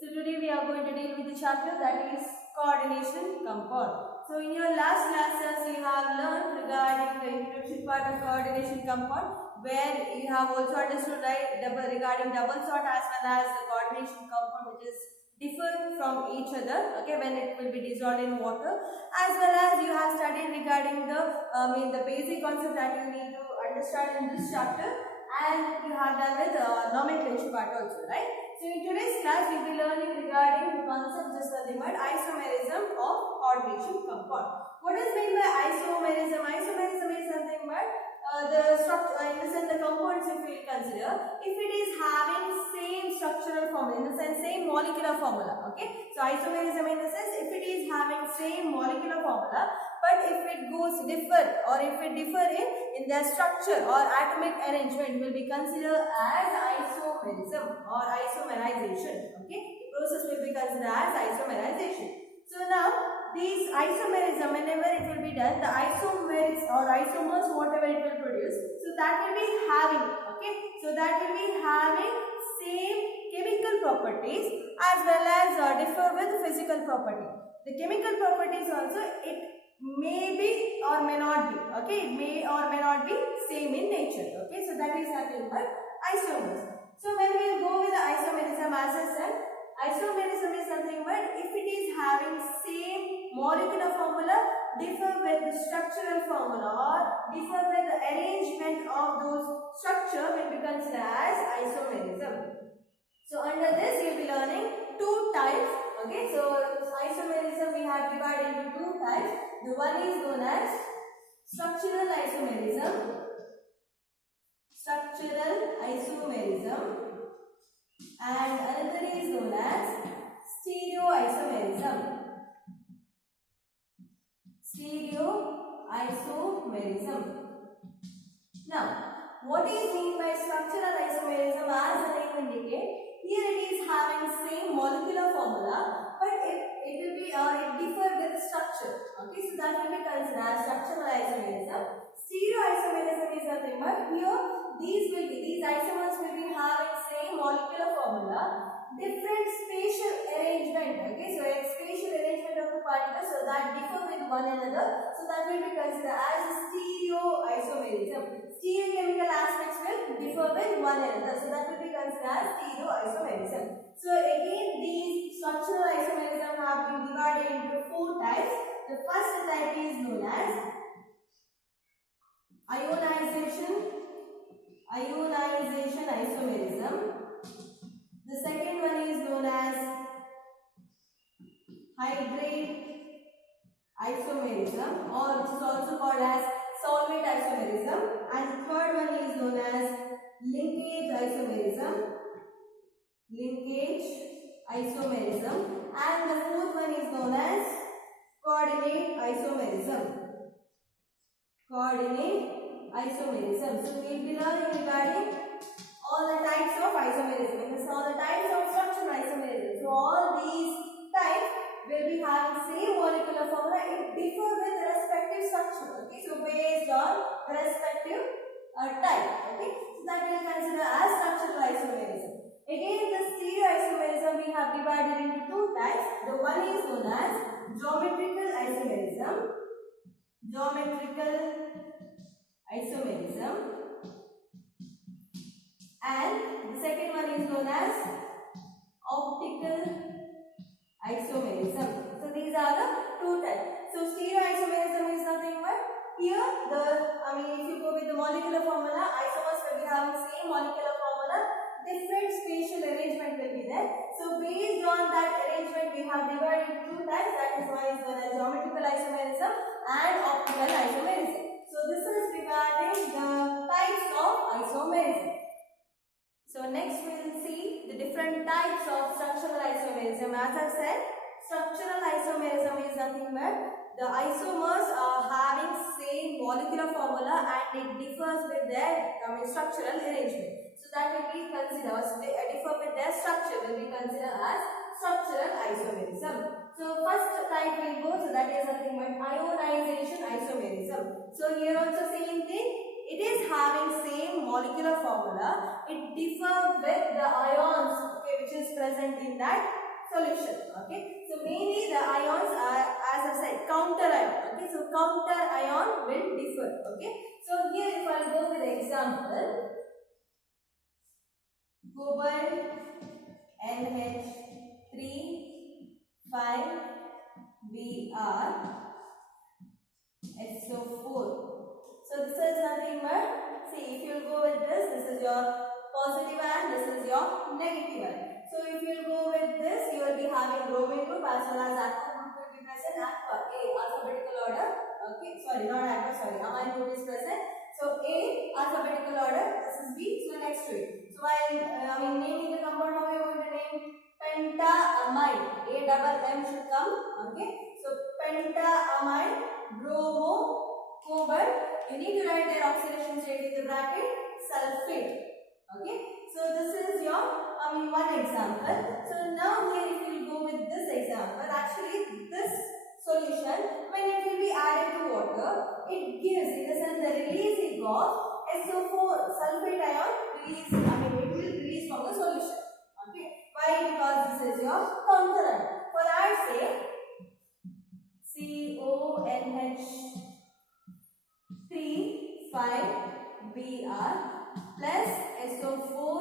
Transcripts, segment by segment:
So today we are going to deal with the chapter that is coordination compound. So in your last classes you have learned regarding the introduction part of coordination compound, where you have also understood regarding double sort as well as the coordination compound, which is differ from each other, okay, when it will be dissolved in water, as well as you have studied regarding the basic concept that you need to understand in this chapter, and you have done with nomenclature part also, right? So in today's class we will be learning regarding the concept, just nothing but isomerism of coordination compound. What is meant by isomerism? Isomerism is nothing but the structure, in the sense the compounds if we consider, if it is having same structural formula, in the sense same molecular formula, okay. So isomerism in the sense if it is having same molecular formula, but if it goes differ or if it differ in their structure or atomic arrangement, will be considered as isomerism or isomerization, okay. The process will be considered as isomerization. So now these isomerism, whenever it will be done, the isomers or isomers, whatever it will produce, so that will be having, okay, so that will be having same chemical properties as well as differ with physical property. The chemical properties also, it may be or may not be, okay, it may or may not be same in nature, okay. So that is nothing but isomers. So when we will go with the isomerism, as I said, isomerism is nothing but if it is having same molecular formula, differ with the structural formula or differ with the arrangement of those structure, will be considered as isomerism. So under this you will be learning two types, okay. So isomerism we have divided into two types. The one is known as structural isomerism, and another is known as stereoisomerism. Now, what is meant by structural isomerism? As the name indicates, here it is having same molecular formula, but it will be or it differ with structure. Okay, so that will be considered as structural isomerism. Stereoisomerism is nothing but here these isomers will be having same molecular formula, different spatial arrangement. Okay, so a spatial arrangement of the particles, so that differ with one another. So that will be considered as stereoisomerism. Stereochemical aspects will differ with one another, so that will be considered as stereoisomerism. So again, these structural isomerism have been divided into four types. The first type is known as ionization isomerism. The second one is known as hydrate isomerism, or it is also called as solvent isomerism, and the third one is known as linkage isomerism, and the fourth one is known as coordinate isomerism. So we will be learning regarding all the types of isomerism, all the types of structural isomerism. So all these types will be having same molecular formula, it differ with respective structure, okay. So based on respective type, okay. So that we will consider as structural isomerism. Again, the stereoisomerism we have divided into two types. The one is known as geometrical isomerism, and the second one is known as optical isomerism. So these are the two types. So stereoisomerism is nothing but here if you go with the molecular formula, isomers will be having same molecular formula, different spatial arrangement will be there. So based on that arrangement we have divided into two types, that is one is known as geometrical isomerism and optical isomerism. So this is regarding the types of isomerism. So next we will see the different types of structural isomerism. As I said, structural isomerism is nothing but the isomers are having same molecular formula and it differs with their structural arrangement. So that will be considered, so they differ with their structure, will be considered as structural isomerism. So first type will go, so that is nothing but ionization isomerism. So here also same thing, it is having same molecular formula, it differs with the ions, okay, which is present in that solution. Okay, so mainly the ions are, as I said, counter ion. Okay, so counter ion will differ. Okay, so here if I go with example, cobalt NH3 5Br SO4. So this is nothing but, see, if you go with this is your positive and this is your negative ion. So if you go with this, you will be having bromine group as well as aqua group will be present. Aqua, A, alphabetical order. Okay, sorry, not aqua, sorry, amine group is present. So A, alphabetical order, this is B, so next to it. So while naming the compound, how are you going to name? Pentamide, A double M should come. Okay, so pentamide, bromo, cobalt. You need to write their oxidation state in the bracket, sulfate. Okay, so this is your one example. So now here if you go with this example, actually this solution, when it will be added to water, it gives, in the sense the releasing of SO4 sulfate ion release, it will release from the solution. Okay, why? Because this is your counter ion. For I say CONH3 5Br plus SO4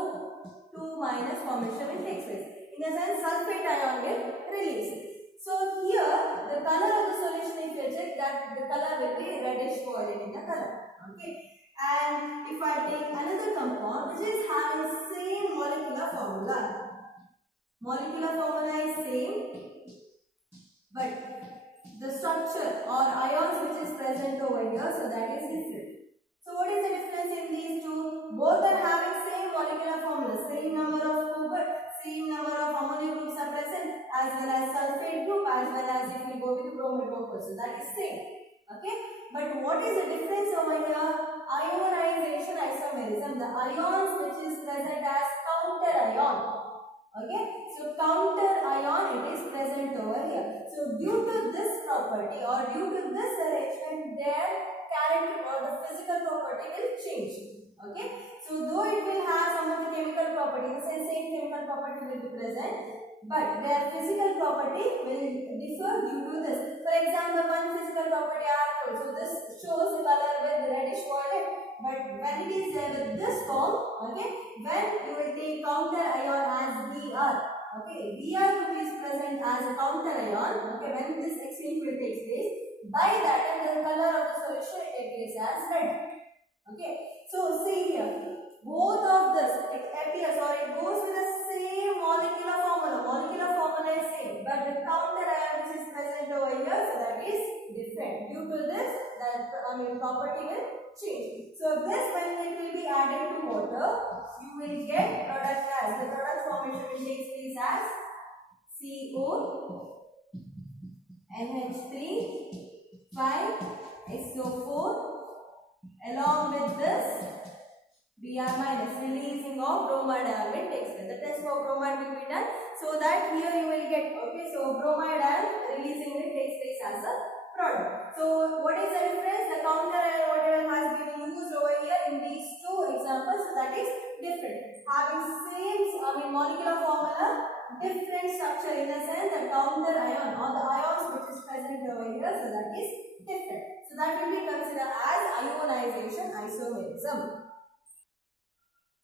2 minus formation will take place. In the sense sulfate ion will release. So here the color of the solution, if you check that the color will be reddish violet in the color. Okay, and if I take another compound which is having same molecular formula is same, but the structure or ions which is present over here, so that is different. So what is the difference in these two? Both are having same molecular formula, same number of cobalt, same number of ammonia groups are present, as well as sulfate group, as well as if we go with bromide group, so that is same. Okay, but what is the difference over here? Ionization isomerism, the ions which is present as counter ion. Okay, so counter ion, it is present over here. So due to this property or due to this arrangement, their character or the physical property will change. Okay, so though it will have some of the chemical property, the same chemical property will be present, but their physical property will differ due to this. For example, one physical property I have told, so this shows the color with reddish violet, but when it is there with this form, okay, when you will take counter ion as Br, okay, Br group is present as a counter ion, okay, when this exchange will take place, by that time the color of the solution it appears as red. Okay, so see here, both of this, it appears or it goes with the same molecular formula is same, but the counter ion which is present over here, so that is different. Due to this, that property will change. So this, when it will be added to water, you will get product as, the product formation will take place as CO NH3 5SO4 along with this Br minus, releasing of bromide ion will take place. The test for bromide will be done, so that here you will get, okay, so bromide ion releasing will take place as a product. So what is the difference? The counter ion whatever has been used over here in these two examples, so that is different. Having same molecular formula, different structure, in the sense the counter ion or the ions which is present over here, so that is different. So that will be considered as ionization isomerism.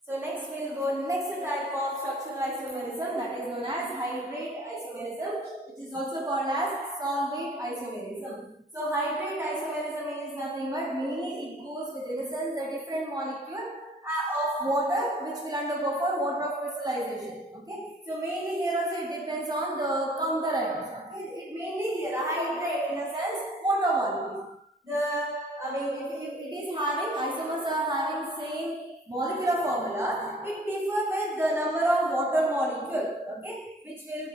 So next we will go next type of structural isomerism, that is known as hydrate isomerism, which is also called as solvate isomerism. So hydrate isomerism is nothing but mainly it goes with, in the sense, the different molecule of water which will undergo for water crystallization. Okay, so mainly here also it depends on the counter ions. Okay, it mainly here hydrate, in the sense water molecule. If it is having, isomers are having same molecular formula, it differs with the number of water molecule, okay, which will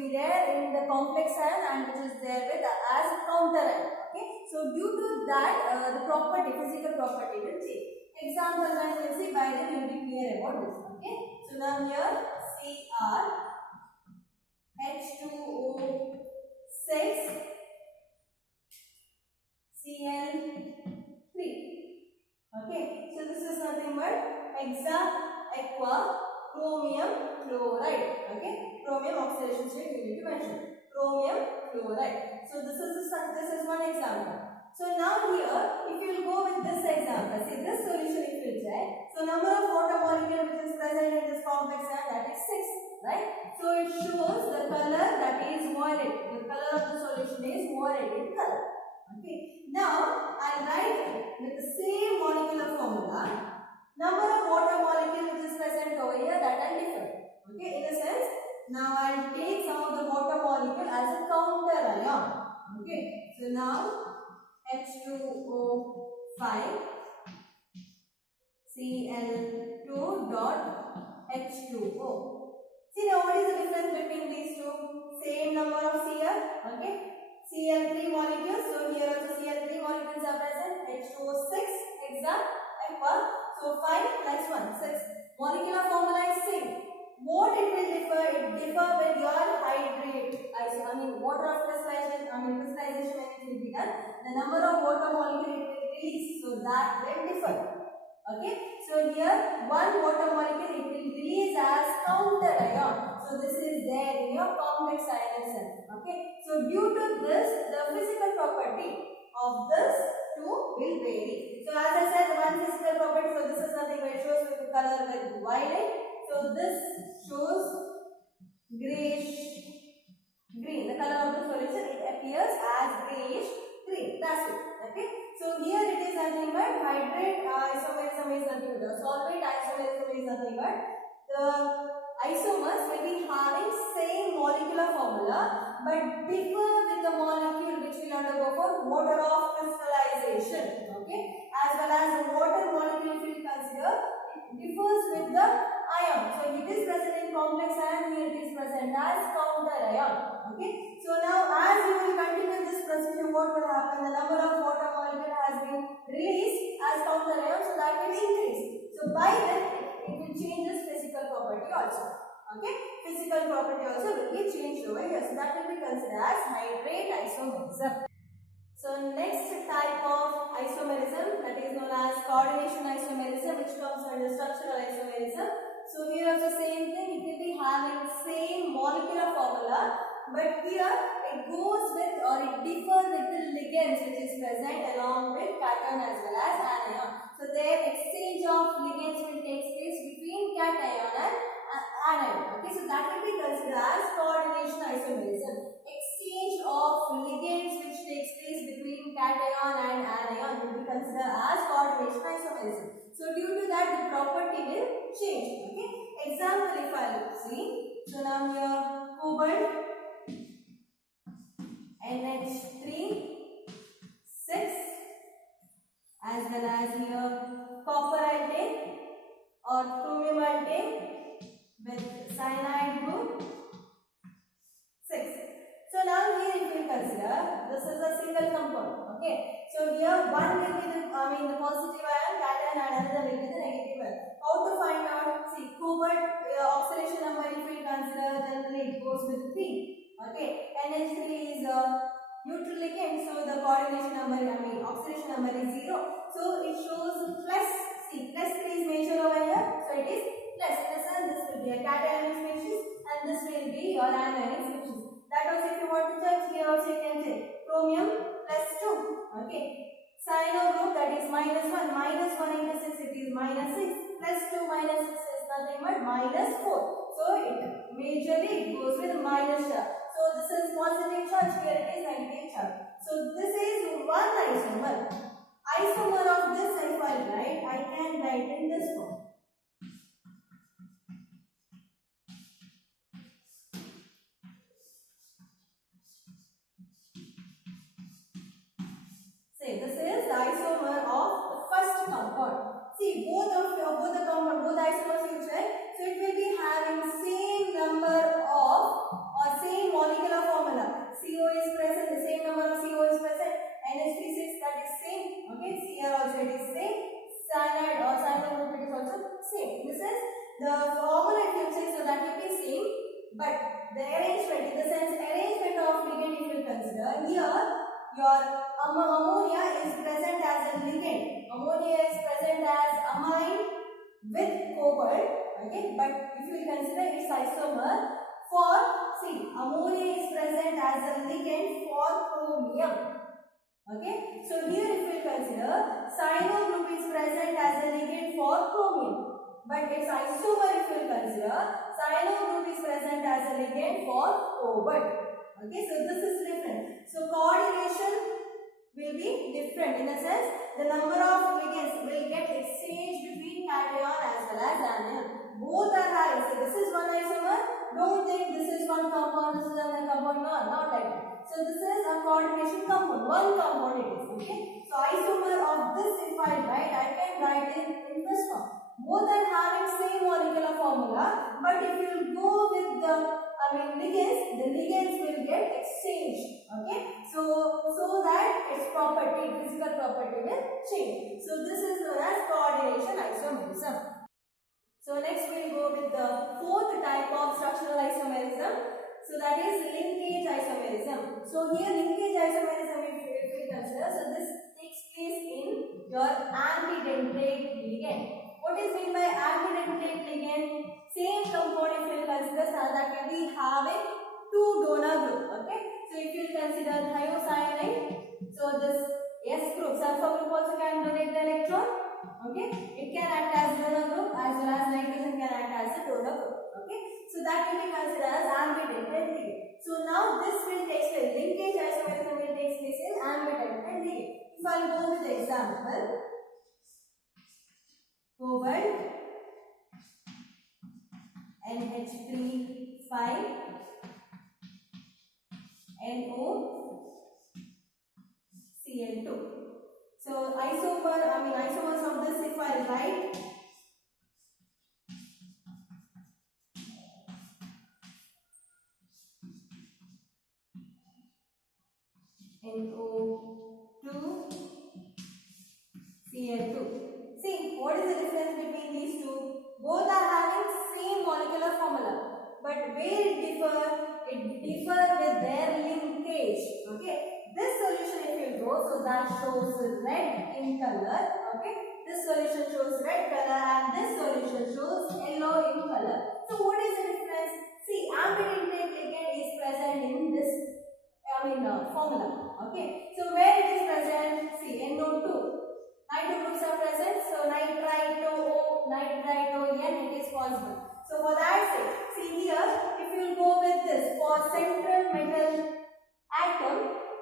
be there in the complex ion and which is there with as counter ion. Okay, so due to that, the physical property will change. Example one will see, by then you will be clear about this. Okay, so now here Cr H2O6 Cl3. Okay, so this is nothing but aqua chromium chloride. Okay, chromium oxidation oxidation state you need to mention. Chromium chloride. So this is one example. So now here, if you will go with this example, see this solution if you check. So number of water molecule which is present in this complex ion, that is 6, right? So it shows the color that is violet. The color of the solution is violet in color. Okay. Now I write with the same molecular formula, number of water molecule which is present over here, that are different. Okay, in a sense, now I will take some of the water molecule as a counter ion. Okay, so now H2O5 Cl2 dot H2O. See now what is the difference between these two? Same number of Cl, okay? Cl3 molecules, so here also Cl3 molecules are present. H2O 6 hexa aqua, so 5 plus 1, 6. Molecular formula is same. What it will differ? It differ with your hydrate. Water of crystallization. Crystallization when it will be done, the number of water molecule it will release. So that will differ. Okay. So here one water molecule it will release as counter ion. So this is there in your complex ion itself. Okay. So due to this, the physical property of this two will vary. So as I said, one physical property. So this is nothing but it shows with the color with violet. So this shows grayish green. The color of the solution, it appears as grayish green. That's it. Okay. So here it is nothing but hydrate isomerism is nothing but solvent isomerism is nothing but the isomers will be having same molecular formula but differ with the molecule which will undergo for water of crystallization. Okay. As well as the water molecule if you consider, it differs with the ion. So it is present in complex ion, here it is present as counter ion. Okay. So now as you will continue this procedure, what will happen? The number of water molecule has been released as counter ion, so that will increase. So by that it will change this physical property also. Okay. Physical property also will be changed over here. So that will be considered as hydrate isomerism. So next type of isomerism, that is known as coordination isomerism, which comes under structural isomerism. So here also same thing, it will be having same molecular formula, but here it goes with or it differs with the ligands which is present along with cation as well as anion. So their exchange of ligands will take place between cation and anion. Okay, so that will be considered as coordination isomerism. Exchange of ligands which takes place between cation and anion will be considered as coordination isomerism. So due to that the property will change. Okay. Example if I see. So now here cobalt NH3 6 as well as here copper I'll take or chromium I'll take with cyanide group 6. So now here if we consider this is a single compound. Okay. So here one will be the positive ion cation and another will be the negative ion. How to find out? See, cobalt oxidation number if we consider, generally it goes with 3. Okay. NH3 is neutral ligand, so the coordination number oxidation number is 0. So it shows plus. See, plus 3 is mentioned over here, so it is plus. In the sense this will be a cationic species and this will be your anionic species. That also if you want to check, here also you can check. Chromium plus 2. Okay. Cyano group, that is minus 1. Minus 1 into 6 it is minus 6. Plus 2 minus 6 is nothing but minus 4. So it majorly goes with minus charge. So this is positive charge, here it is negative charge. So this is one isomer. Isomer of this if I write, I can write in this form. This is the isomer of the first compound. See, both isomers you check. So it will be having same number of or same molecular formula. CO is present, the same number of CO is present. NH3 6 that is same. Okay, Cr also it is same. Cyanide or cyanide group it is also same. This is the formula if you check, so that will be same. But the arrangement, in the sense arrangement of ligand if you consider, here your ammonia is present as a ligand. Ammonia is present as amine with cobalt. Okay, but if you consider its isomer, For, see, ammonia is present as a ligand for chromium. Okay, so here if we consider cyano group is present as a ligand for chromium, but its isomer if we consider cyano group is present as a ligand for cobalt. Okay, so this is different. So coordination will be different in the sense the number of ligands will get exchanged between cation as well as anion. Both are having. So this is one isomer. Don't think this is one compound, this is another compound. No, not like that. So this is a coordination compound. One compound it is. Okay. So isomer of this, if I write, I can write it in this form. Both are having same molecular formula, but if you go with the ligands, the ligands will get exchanged. Okay. So that its property, physical property will change. So this is known as coordination isomerism. So next we will go with the fourth type of structural isomerism. So that is linkage isomerism. So here linkage isomerism if we consider, so this takes place in your antidentate ligand. What is meant by antidentate ligand? Same compound if you consider, so that will be having two donor group. Okay. So if you consider thiocyanate, so this S group, sulfur group also can donate the electron. Okay, it can act as donor group as well as nitrogen can act as a donor group. Okay, so that will be considered as antidentate ligand. So now this will take place, linkage isomerism will take place in antidentate ligand. If I will go with the example, cobalt NH3 5 NO Cl2. So isomers of this if I write, NO2 Cl2. See, what is the difference between these two? Both are having same molecular formula, but where it differ with their linkage. Okay, this solution if you go, so that shows red in color. Okay, this solution shows red color and this solution shows yellow in color. So what is the difference? See, antidentate ligand is present in this formula. Okay, so where it is present, see, NO2, nitro groups are present, so nitrito O, nitrito N, it is possible. So for that sake, see here, if you go with this, for central metal atom,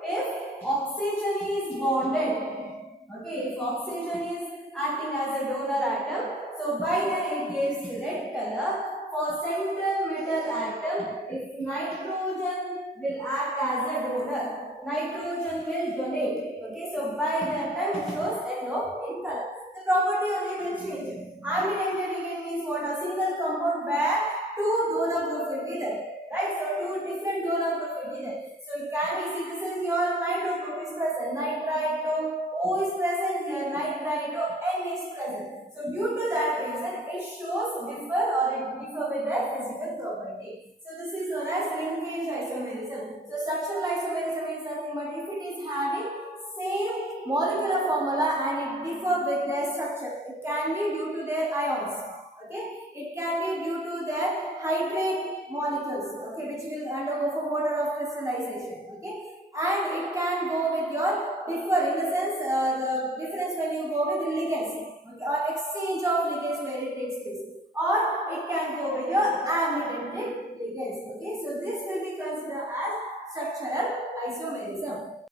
if oxygen is bonded, okay, if oxygen is acting as a donor atom, so by then it gives red color. For central metal atom, if nitrogen will act as a donor, nitrogen will donate. Okay, so by that time it shows yellow in color. The property only will change. Antidentate ligand means what? A single compound where two donor groups will be there. Right? So two different donor groups will be there. So it can be, see, this is your nitro group is present, nitrito O is present here, nitrito N is present. So due to that reason, it shows differ with their physical property. So this is known as linkage isomerism. So structural isomerism is nothing but if it is having same molecular formula and it differ with their structure. It can be due to their ions. Okay, it can be due to their hydrate molecules. Okay, which will undergo for mode of crystallization. Okay, and it can go with your differ in the sense the difference when you go with ligands. Okay, or exchange of ligands where it takes place, or it can go with your antidentate ligands. Okay, so this will be considered as structural isomerism.